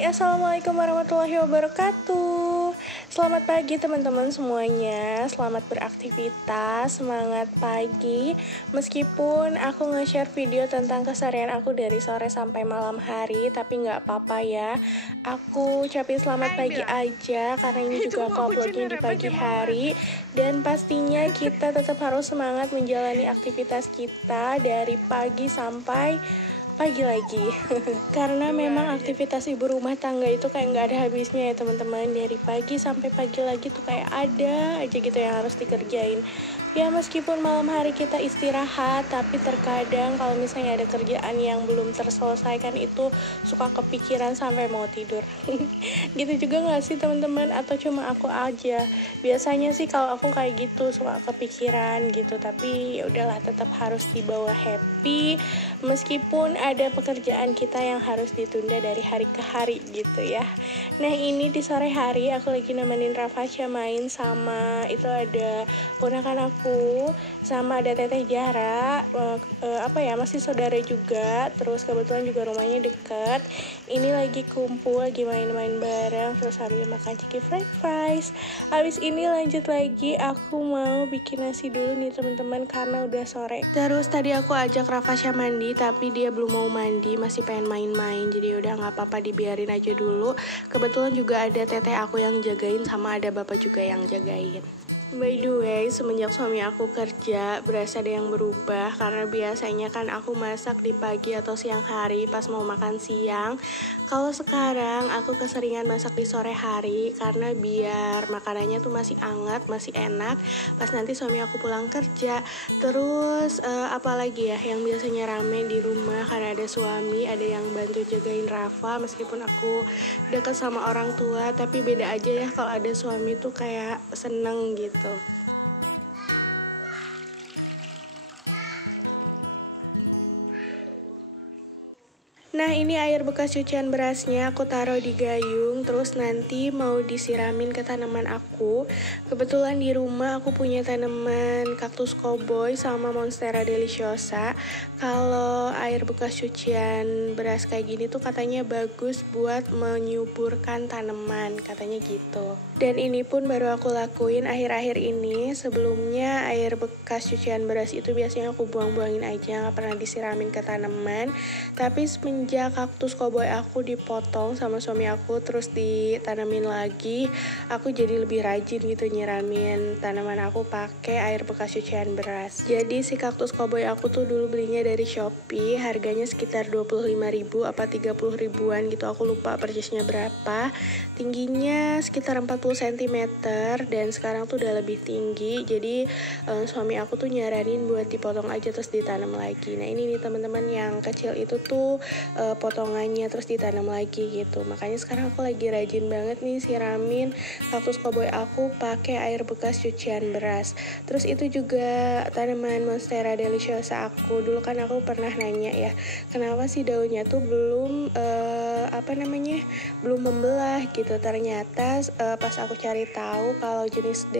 Hai, Assalamualaikum warahmatullahi wabarakatuh. Selamat pagi teman-teman semuanya. Selamat beraktivitas, semangat pagi. Meskipun aku nge-share video tentang keseharian aku dari sore sampai malam hari, tapi nggak apa-apa ya. Aku ucapin selamat pagi aja, karena ini juga aku uploadnya di pagi hari. Dan pastinya kita tetap harus semangat menjalani aktivitas kita dari pagi sampai pagi lagi. Karena memang aktivitas ibu rumah tangga itu kayak nggak ada habisnya ya teman-teman. Dari pagi sampai pagi lagi tuh kayak ada aja gitu yang harus dikerjain. Ya meskipun malam hari kita istirahat, tapi terkadang kalau misalnya ada kerjaan yang belum terselesaikan itu suka kepikiran sampai mau tidur. Gitu juga nggak sih teman-teman? Atau cuma aku aja? Biasanya sih kalau aku kayak gitu suka kepikiran gitu, tapi ya udahlah, tetap harus dibawa happy meskipun ada pekerjaan kita yang harus ditunda dari hari ke hari gitu ya. Nah ini di sore hari aku lagi nemenin Rafasya main sama itu ada ponakan aku, sama ada Teteh Zahra, masih saudara juga. Terus kebetulan juga rumahnya deket. Ini lagi kumpul, lagi main-main bareng, terus sambil makan chicken fried fries. Habis ini lanjut lagi, aku mau bikin nasi dulu nih teman-teman karena udah sore. Terus tadi aku ajak Rafasya mandi, tapi dia belum mau mandi, masih pengen main-main. Jadi udah nggak apa-apa, dibiarin aja dulu. Kebetulan juga ada teteh aku yang jagain, sama ada bapak juga yang jagain. By the way, semenjak suami aku kerja, berasa ada yang berubah. Karena biasanya kan aku masak di pagi atau siang hari pas mau makan siang. Kalau sekarang aku keseringan masak di sore hari, karena biar makanannya tuh masih hangat, masih enak pas nanti suami aku pulang kerja. Terus apalagi ya yang biasanya rame di rumah karena ada suami, ada yang bantu jagain Rafa. Meskipun aku deket sama orang tua, tapi beda aja ya kalau ada suami tuh kayak seneng gitu. Nah ini air bekas cucian berasnya aku taruh di gayung, terus nanti mau disiramin ke tanaman aku. Kebetulan di rumah aku punya tanaman kaktus cowboy sama monstera deliciosa. Kalau air bekas cucian beras kayak gini tuh katanya bagus buat menyuburkan tanaman, katanya gitu. Dan ini pun baru aku lakuin akhir-akhir ini. Sebelumnya air bekas cucian beras itu biasanya aku buang-buangin aja, gak pernah disiramin ke tanaman. Tapi semenjak kaktus cowboy aku dipotong sama suami aku terus ditanamin lagi, aku jadi lebih rajin gitu nyiramin tanaman aku pakai air bekas cucian beras. Jadi si kaktus cowboy aku tuh dulu belinya dari Shopee, harganya sekitar 25.000 apa 30 ribuan gitu, aku lupa persisnya berapa. Tingginya sekitar 40 cm dan sekarang tuh udah lebih tinggi. Jadi suami aku tuh nyaranin buat dipotong aja terus ditanam lagi. Nah ini nih teman-teman, yang kecil itu tuh potongannya terus ditanam lagi gitu. Makanya sekarang aku lagi rajin banget nih siramin kaktus cowboy aku pakai air bekas cucian beras. Terus itu juga tanaman monstera deliciosa aku. Dulu kan aku pernah nanya ya, kenapa sih daunnya tuh belum belum membelah gitu. Ternyata pas aku cari tahu kalau jenis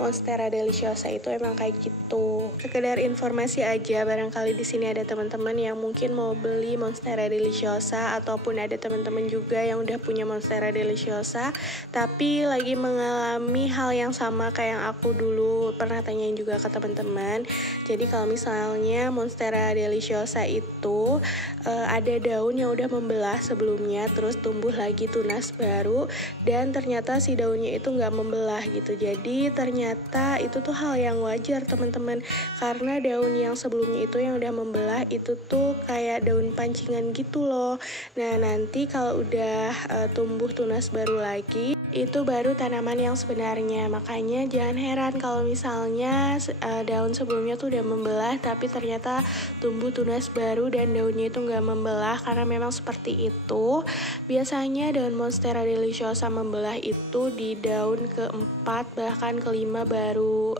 monstera deliciosa itu emang kayak gitu. Sekedar informasi aja, barangkali di sini ada teman-teman yang mungkin mau beli monstera deliciosa, ataupun ada teman-teman juga yang udah punya monstera deliciosa tapi lagi mengalami hal yang sama kayak yang aku dulu pernah tanyain juga ke teman-teman. Jadi kalau misalnya monstera deliciosa itu ada daun yang udah membelah sebelumnya terus tumbuh lagi tunas baru, dan ternyata si daunnya itu nggak membelah gitu. Jadi ternyata itu tuh hal yang wajar teman-teman, karena daun yang sebelumnya itu yang udah membelah itu tuh kayak daun pancingan gitu loh. Nah nanti kalau udah tumbuh tunas baru lagi, itu baru tanaman yang sebenarnya. Makanya jangan heran kalau misalnya daun sebelumnya tuh udah membelah tapi ternyata tumbuh tunas baru dan daunnya itu nggak membelah, karena memang seperti itu. Biasanya daun monstera deliciosa membelah itu di daun keempat bahkan kelima baru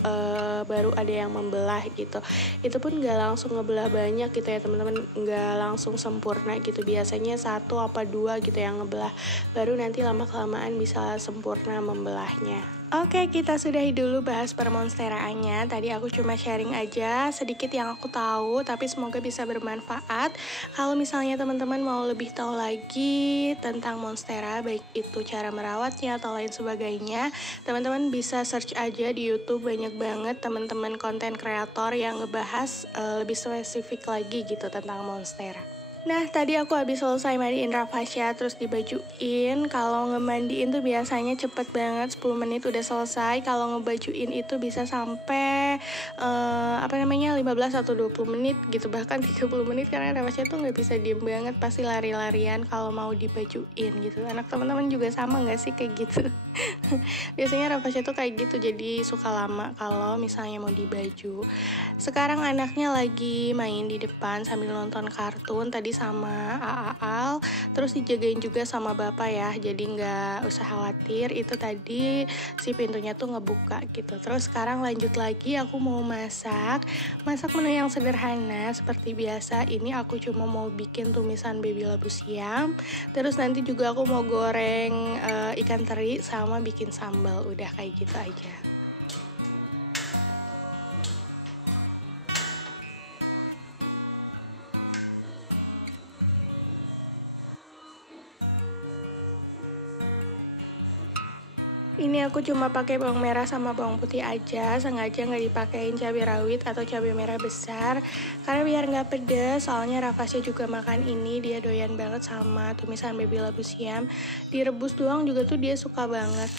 ada yang membelah gitu. Itu pun nggak langsung ngebelah banyak gitu ya teman-teman, nggak langsung sempurna gitu. Biasanya 1 apa 2 gitu yang ngebelah, baru nanti lama kelamaan bisa sempurna membelahnya. Oke, kita sudahi dulu bahas permonsteraannya. Tadi aku cuma sharing aja sedikit yang aku tahu, tapi semoga bisa bermanfaat. Kalau misalnya teman-teman mau lebih tahu lagi tentang monstera, baik itu cara merawatnya atau lain sebagainya, teman-teman bisa search aja di YouTube, banyak banget teman-teman konten kreator yang ngebahas lebih spesifik lagi gitu tentang monstera. Nah, tadi aku habis selesai mandiin Rafasya, terus dibajuin. Kalau ngemandiin tuh biasanya cepet banget, 10 menit udah selesai. Kalau ngebajuin itu bisa sampai 15 atau 20 menit gitu, bahkan 30 menit, karena Rafasya tuh nggak bisa diem banget, pasti lari-larian kalau mau dibajuin gitu. Anak teman-teman juga sama nggak sih kayak gitu? Biasanya Rafasya tuh kayak gitu, jadi suka lama kalau misalnya mau dibaju. Sekarang anaknya lagi main di depan sambil nonton kartun tadi sama Al, terus dijagain juga sama bapak ya, jadi nggak usah khawatir, itu tadi si pintunya tuh ngebuka gitu. Terus sekarang lanjut lagi, aku mau masak menu yang sederhana seperti biasa. Ini aku cuma mau bikin tumisan baby labu siam, terus nanti juga aku mau goreng ikan teri sama bikin sambal, udah kayak gitu aja. Ini aku cuma pakai bawang merah sama bawang putih aja, sengaja nggak dipakein cabai rawit atau cabai merah besar, karena biar nggak pedes. Soalnya Rafasya juga makan ini, dia doyan banget sama tumisan baby labu siam. Direbus doang juga tuh dia suka banget.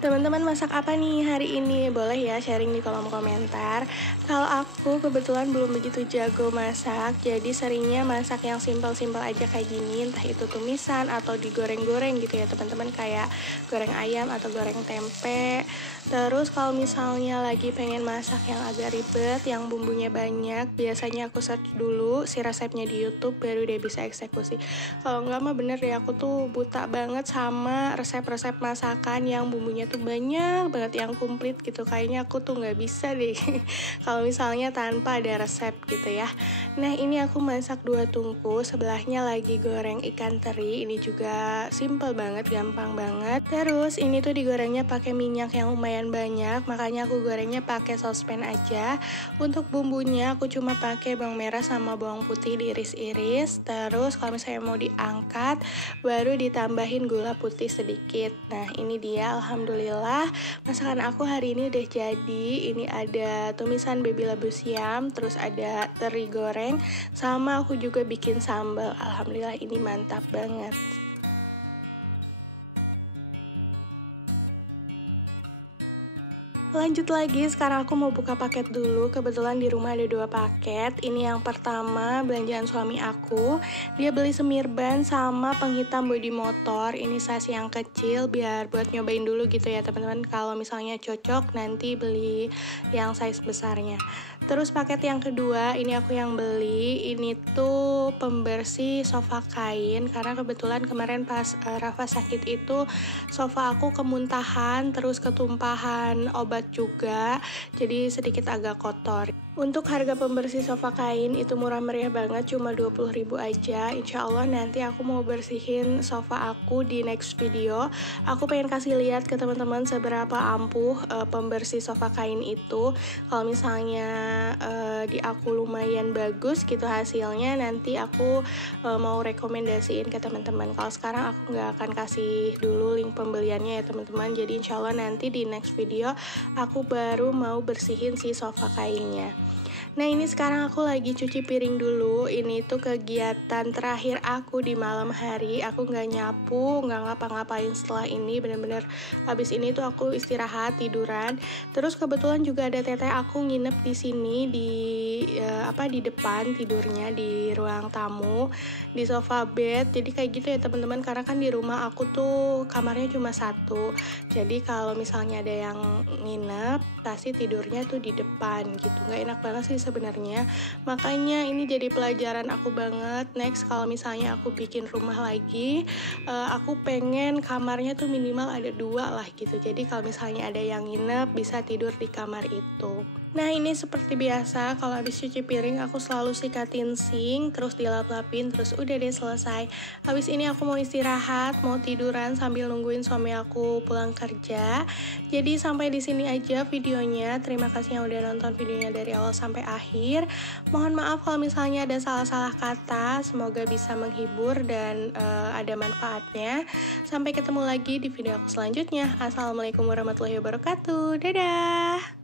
Teman-teman masak apa nih hari ini? Boleh ya sharing di kolom komentar. Kalau aku kebetulan belum begitu jago masak, jadi seringnya masak yang simpel-simpel aja kayak gini, entah itu tumisan atau digoreng-goreng gitu ya teman-teman, kayak goreng ayam atau goreng tempe. Terus kalau misalnya lagi pengen masak yang agak ribet, yang bumbunya banyak, biasanya aku search dulu si resepnya di YouTube, baru dia bisa eksekusi. Kalau enggak mah bener deh, aku tuh buta banget sama resep-resep masakan yang bumbunya tuh banyak banget, yang komplit gitu. Kayaknya aku tuh nggak bisa deh kalau misalnya tanpa ada resep gitu ya. Nah, ini aku masak 2 tungku, sebelahnya lagi goreng ikan teri. Ini juga simple banget, gampang banget. Terus ini tuh digorengnya pakai minyak yang lumayan banyak, makanya aku gorengnya pakai sospen aja. Untuk bumbunya aku cuma pakai bawang merah sama bawang putih diiris-iris. Terus kalau misalnya mau diangkat, baru ditambahin gula putih sedikit. Nah, ini dia, alhamdulillah masakan aku hari ini udah jadi. Ini ada tumisan baby labu siam, terus ada teri goreng, sama aku juga bikin sambal. Alhamdulillah ini mantap banget. Lanjut lagi, sekarang aku mau buka paket dulu. Kebetulan di rumah ada 2 paket. Ini yang pertama, belanjaan suami aku. Dia beli semirban sama penghitam bodi motor. Ini size yang kecil, biar buat nyobain dulu gitu ya teman-teman. Kalau misalnya cocok, nanti beli yang size besarnya. Terus paket yang kedua, ini aku yang beli. Ini tuh pembersih sofa kain, karena kebetulan kemarin pas Rafa sakit itu sofa aku kemuntahan, terus ketumpahan obat juga, jadi sedikit agak kotor. Untuk harga pembersih sofa kain itu murah meriah banget, cuma 20.000 aja. Insya Allah nanti aku mau bersihin sofa aku di next video. Aku pengen kasih lihat ke teman-teman seberapa ampuh pembersih sofa kain itu. Kalau misalnya di aku lumayan bagus gitu hasilnya, nanti aku mau rekomendasiin ke teman-teman. Kalau sekarang aku nggak akan kasih dulu link pembeliannya ya teman-teman. Jadi insya Allah nanti di next video aku baru mau bersihin si sofa kainnya. Nah, ini sekarang aku lagi cuci piring dulu. Ini tuh kegiatan terakhir aku di malam hari. Aku nggak nyapu, nggak ngapa-ngapain setelah ini. Bener-bener habis ini tuh aku istirahat, tiduran. Terus kebetulan juga ada teteh aku nginep di sini, di depan tidurnya, di ruang tamu, di sofa bed. Jadi kayak gitu ya teman-teman, karena kan di rumah aku tuh kamarnya cuma 1. Jadi kalau misalnya ada yang nginep, pasti tidurnya tuh di depan gitu. Nggak enak banget sih sebenarnya. Makanya ini jadi pelajaran aku banget. Next kalau misalnya aku bikin rumah lagi, aku pengen kamarnya tuh minimal ada 2 lah gitu. Jadi kalau misalnya ada yang nginep, bisa tidur di kamar itu. Nah, ini seperti biasa, kalau habis cuci piring aku selalu sikatin sink, terus dilap-lapin, terus udah deh selesai. Habis ini aku mau istirahat, mau tiduran sambil nungguin suami aku pulang kerja. Jadi sampai di sini aja videonya. Terima kasih yang udah nonton videonya dari awal sampai akhir. Mohon maaf kalau misalnya ada salah-salah kata. Semoga bisa menghibur dan ada manfaatnya. Sampai ketemu lagi di video aku selanjutnya. Assalamualaikum warahmatullahi wabarakatuh. Dadah!